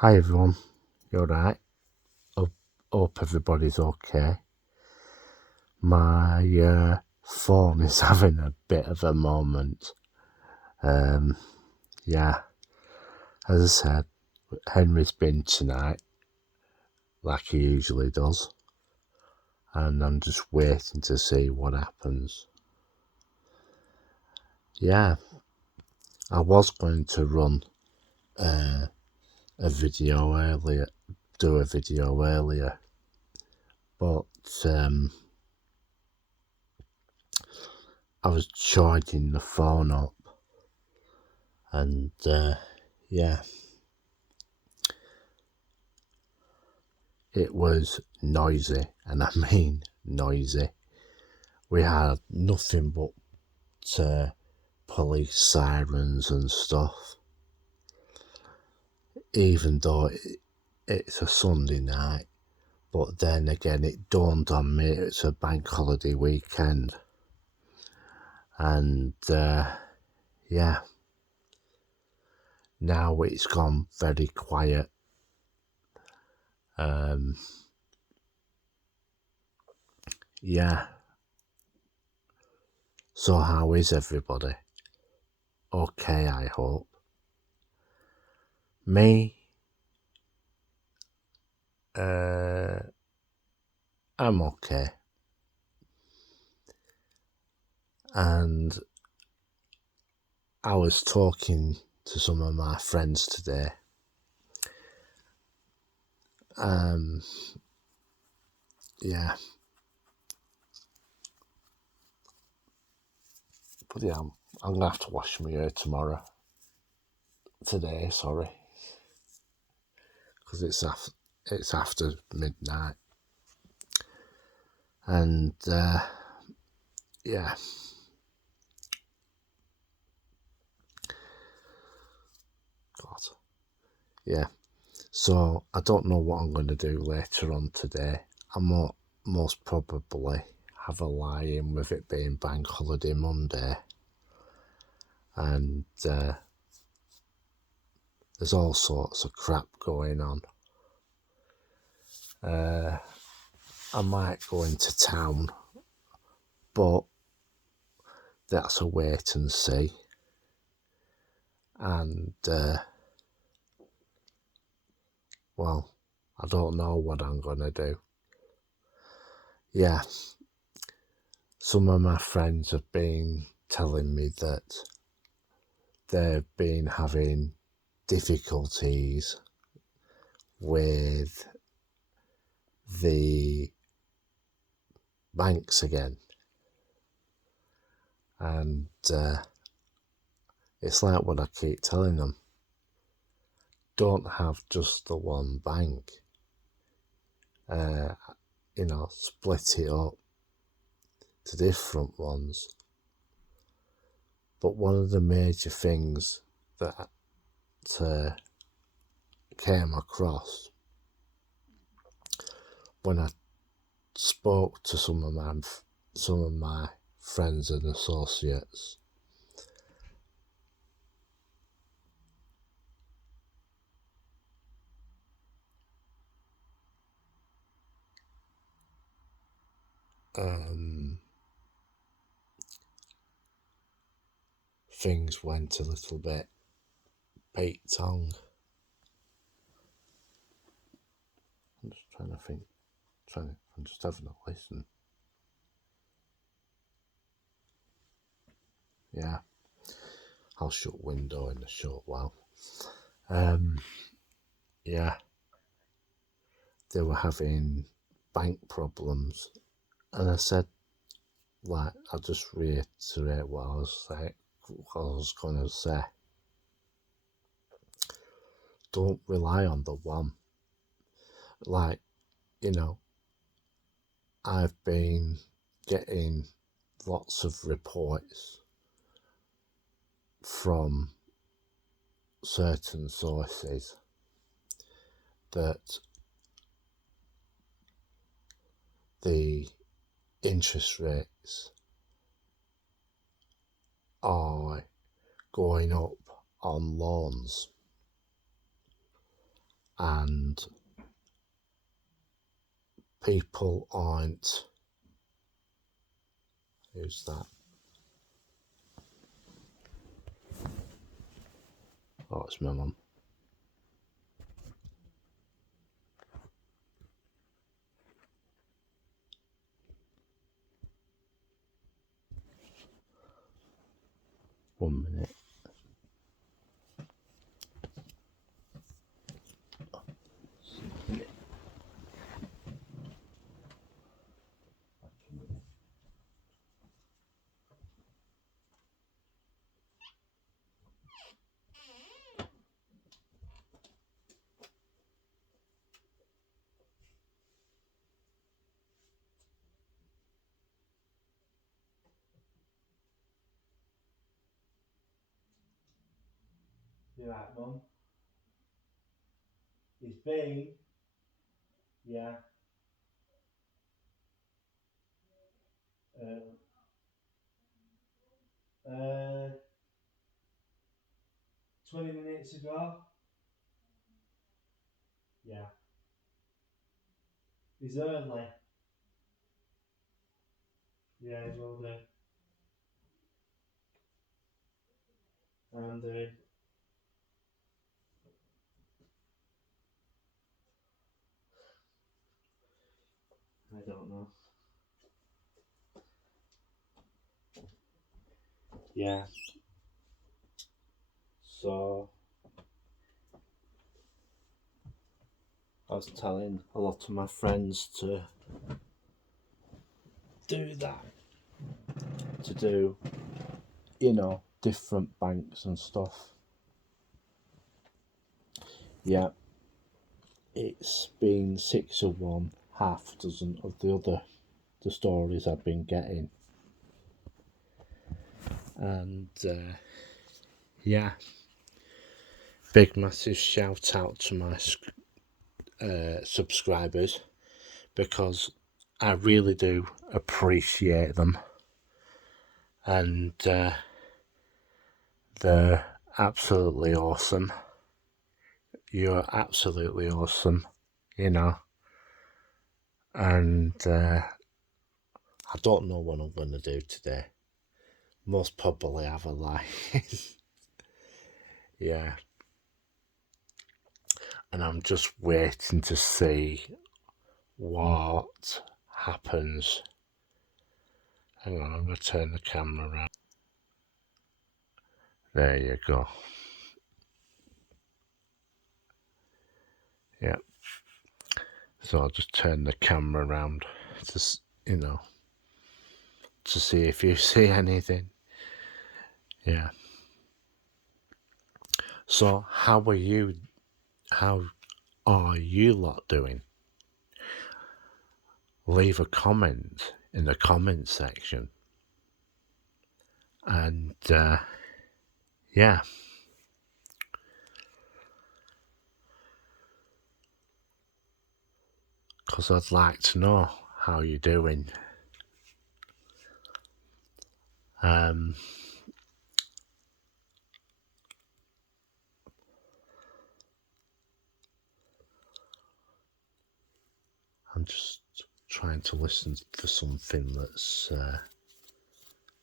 Hi everyone, you alright? Hope everybody's okay. My phone is having a bit of a moment. Yeah, as I said, Henry's been tonight, like he usually does, and I'm just waiting to see what happens. Yeah, I was going to run a video earlier, do a video earlier, but I was charging the phone up, and yeah, it was noisy, and I mean noisy. We had nothing but police sirens and stuff, even though it's a Sunday night. But then again, it dawned on me it's a bank holiday weekend, and yeah, now it's gone very quiet. Yeah. So how is everybody? Okay, I hope. Me, I'm okay. And I was talking to some of my friends today. Yeah. But yeah, I'm gonna have to wash my hair today, sorry. Because it's after midnight. And yeah. God. Yeah. So I don't know what I'm gonna do later on today. I might most probably have a lie in with it being Bank Holiday Monday. And there's all sorts of crap going on. I might go into town, but that's a wait and see. And well, I don't know what I'm gonna do. Yeah, some of my friends have been telling me that they've been having difficulties with the banks again. And it's like what I keep telling them. Don't have just the one bank. Split it up to different ones. But one of the major things that came across when I spoke to some of my friends and associates, things went a little bit Pete Tong. I'm just trying to think. I'm just having a listen. Yeah, I'll shut window in a short while. Yeah, they were having bank problems, and I said, like, I'll just reiterate what I was going to say. Don't rely on the one. Like, I've been getting lots of reports from certain sources that the interest rates are going up on loans, and people aren't. Who's that? Oh, it's my mum. One minute. You right, Mum? He's been. Yeah. 20 minutes ago. Yeah. He's early. Yeah, he will do. And I don't know. Yeah. So I was telling a lot of my friends to do that. To do, different banks and stuff. Yeah. It's been 6 of one, half a dozen of the stories I've been getting. And yeah, big massive shout out to my subscribers, because I really do appreciate them, and they're absolutely awesome. You're absolutely awesome, and I don't know what I'm going to do today. Most probably have a lie. Yeah. And I'm just waiting to see what happens. Hang on, I'm going to turn the camera around. There you go. Yeah. So I'll just turn the camera around to, to see if you see anything. Yeah. So how are you lot doing? Leave a comment in the comment section. And yeah. Because I'd like to know how you're doing. I'm just trying to listen for something that's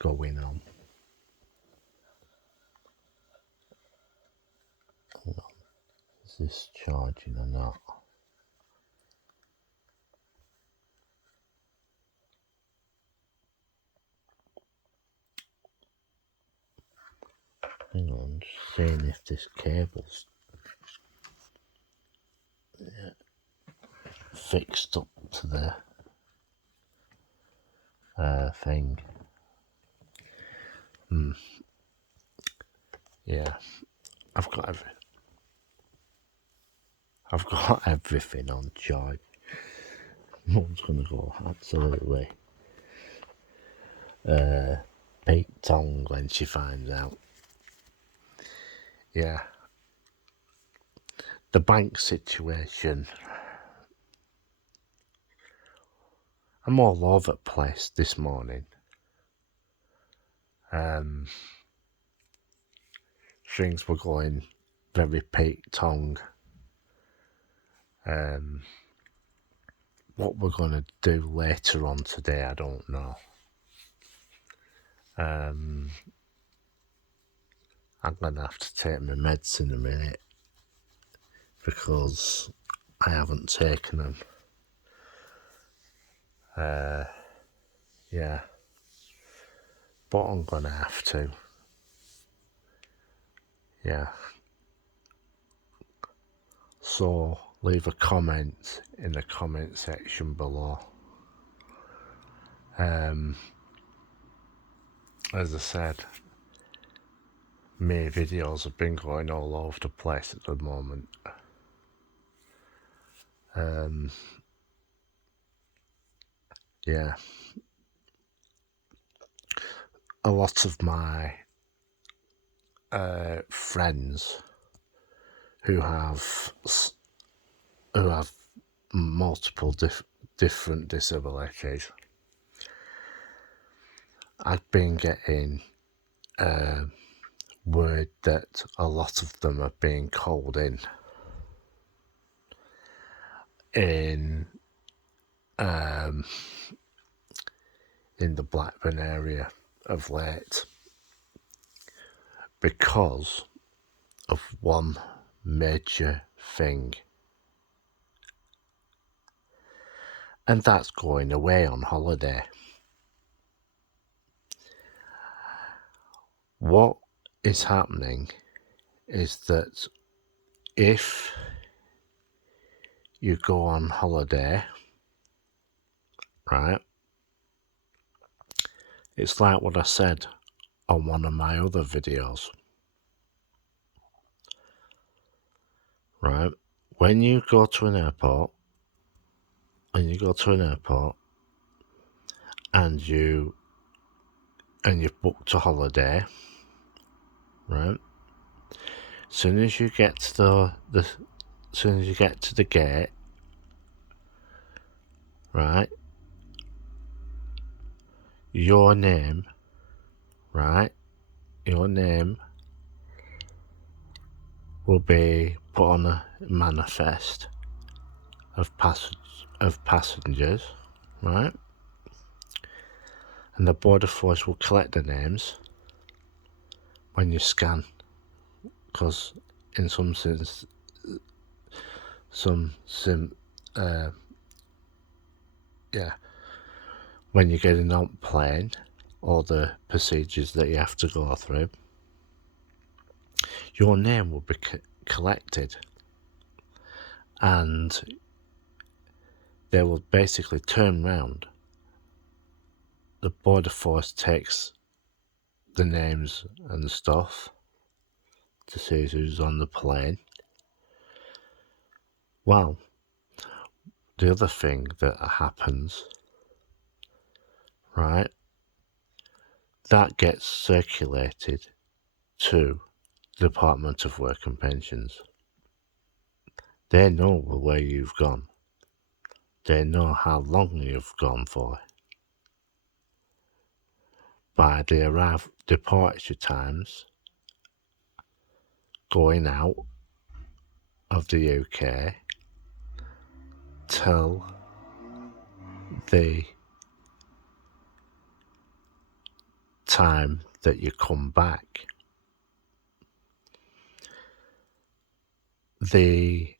going on. Is this charging or not? Hang on, just seeing if this cable's fixed up to the thing. Yeah, I've got everything on charge. Mum's gonna go absolutely Pete Tong when she finds out. Yeah, the bank situation. I'm all over the place this morning. Things were going very Pete Tong. What we're going to do later on today, I don't know. I'm going to have to take my meds in a minute because I haven't taken them. Yeah. But I'm going to have to. Yeah. So leave a comment in the comment section below. As I said, my videos have been going all over the place at the moment. Yeah. A lot of my friends who have multiple different disabilities, I've been getting word that a lot of them are being called in the Blackburn area of late because of one major thing, and that's going away on holiday. What is happening is that if you go on holiday, right, it's like what I said on one of my other videos, right? When you go to an airport, and you've booked a holiday, right? As soon as you get to the gate, right, your name will be put on a manifest of passengers, right? And the border force will collect the names when you scan, because in some sense, when you're getting on plane, all the procedures that you have to go through, your name will be collected, and they will basically turn round. The border force takes the names and stuff to see who's on the plane. Well, the other thing that happens, right, that gets circulated to the Department of Work and Pensions. They know where you've gone. They know how long you've gone for. By the departure times going out of the UK till the time that you come back. The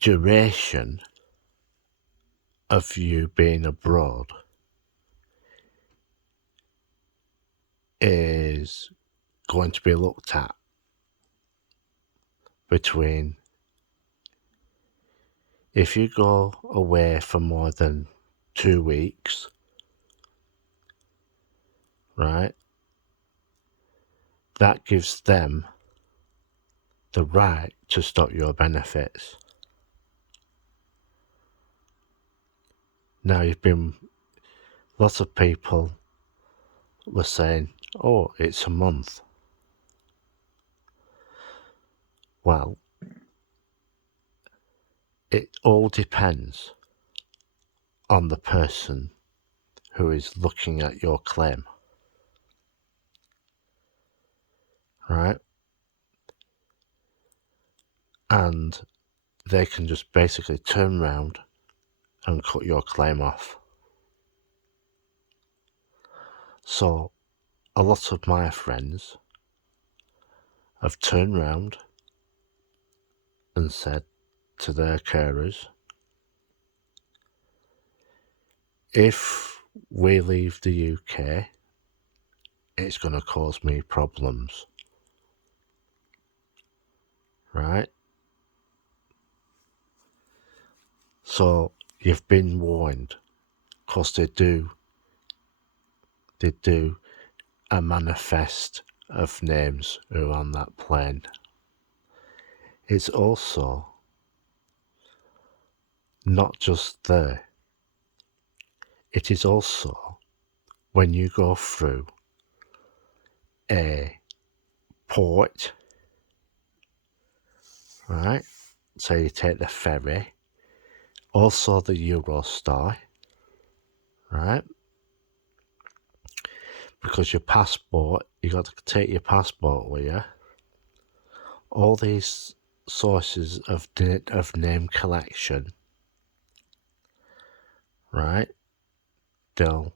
duration of you being abroad is going to be looked at between, if you go away for more than 2 weeks, right, that gives them the right to stop your benefits. Now, lots of people were saying, oh, it's a month. Well, it all depends on the person who is looking at your claim, right? And they can just basically turn around and cut your claim off. So a lot of my friends have turned around and said to their carers, if we leave the UK, it's going to cause me problems. Right? So you've been warned, because they do a manifest of names who are on that plane. It's also not just there. It is also when you go through a port, right? So you take the ferry, also the Eurostar, right? Because your passport, you got to take your passport with you. All these sources of name collection, right? They'll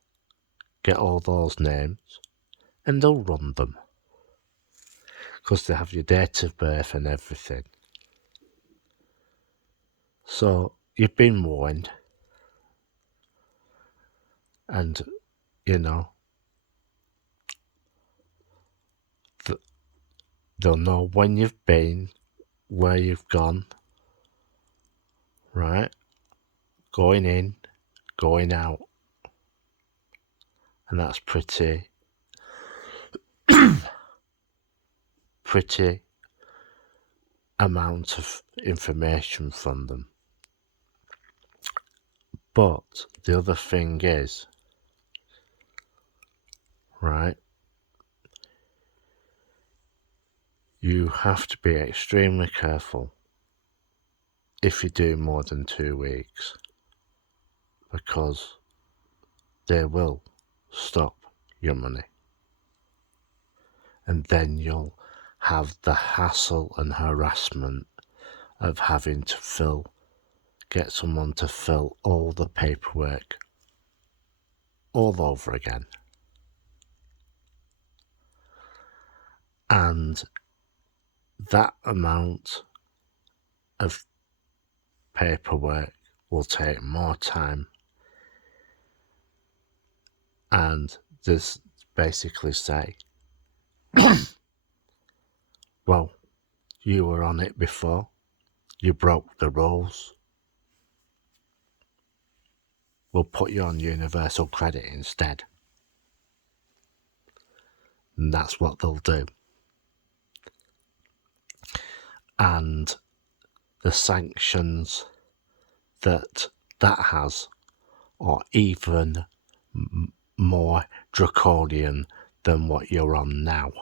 get all those names and they'll run them because they have your date of birth and everything. So you've been warned, and you know they'll know when you've been, where you've gone, right? Going in, going out, and that's pretty amount of information from them. But the other thing is, right, you have to be extremely careful if you do more than 2 weeks, because they will stop your money. And then you'll have the hassle and harassment of having to get someone to fill all the paperwork all over again. And that amount of paperwork will take more time. And this basically say, well, you were on it before, you broke the rules, we'll put you on universal credit instead. And that's what they'll do. And the sanctions that has are even more draconian than what you're on now.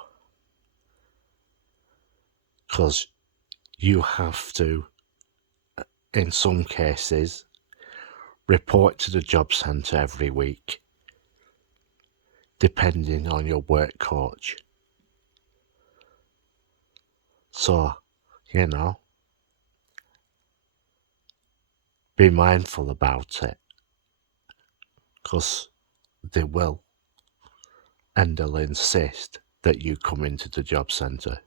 Because you have to, in some cases, report to the job centre every week, depending on your work coach. So, be mindful about it, because they will, and they'll insist that you come into the job centre.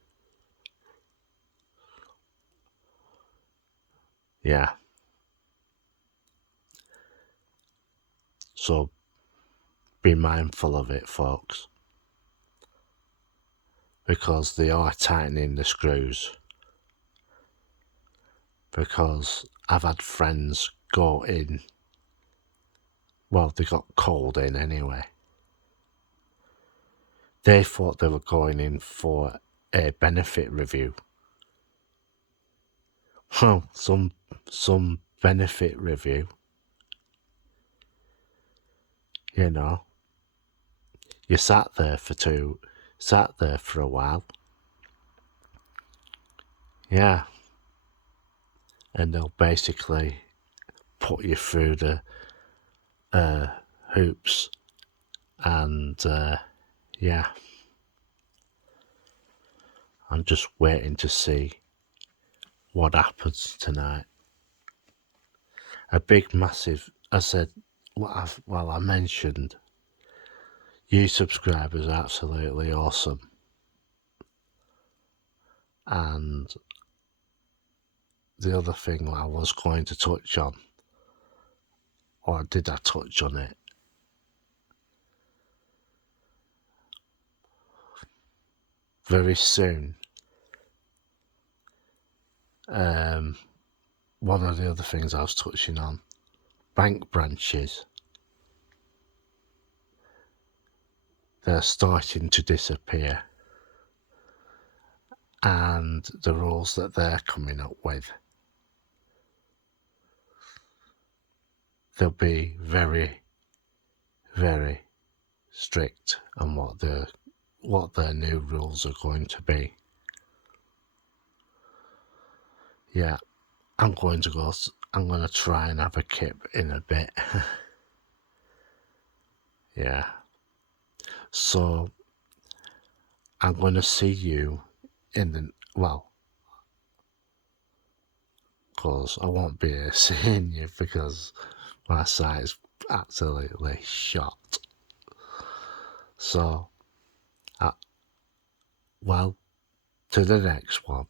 Yeah. So be mindful of it, folks, because they are tightening the screws. Because I've had friends go in, well, they got called in anyway. They thought they were going in for a benefit review. Well, some benefit review, you sat there for a while. Yeah. And they'll basically put you through the hoops, and yeah, I'm just waiting to see what happens tonight. A big, massive, I said, I mentioned, you subscribers are absolutely awesome. And the other thing I was going to touch on, or did I touch on it? Very soon, one of the other things I was touching on, bank branches, they're starting to disappear. And the rules that they're coming up with, they'll be very, very strict on what their new rules are going to be. Yeah, I'm going to try and have a kip in a bit. Yeah. So I'm going to see you because I won't be here seeing you because my site's absolutely shot. So, to the next one.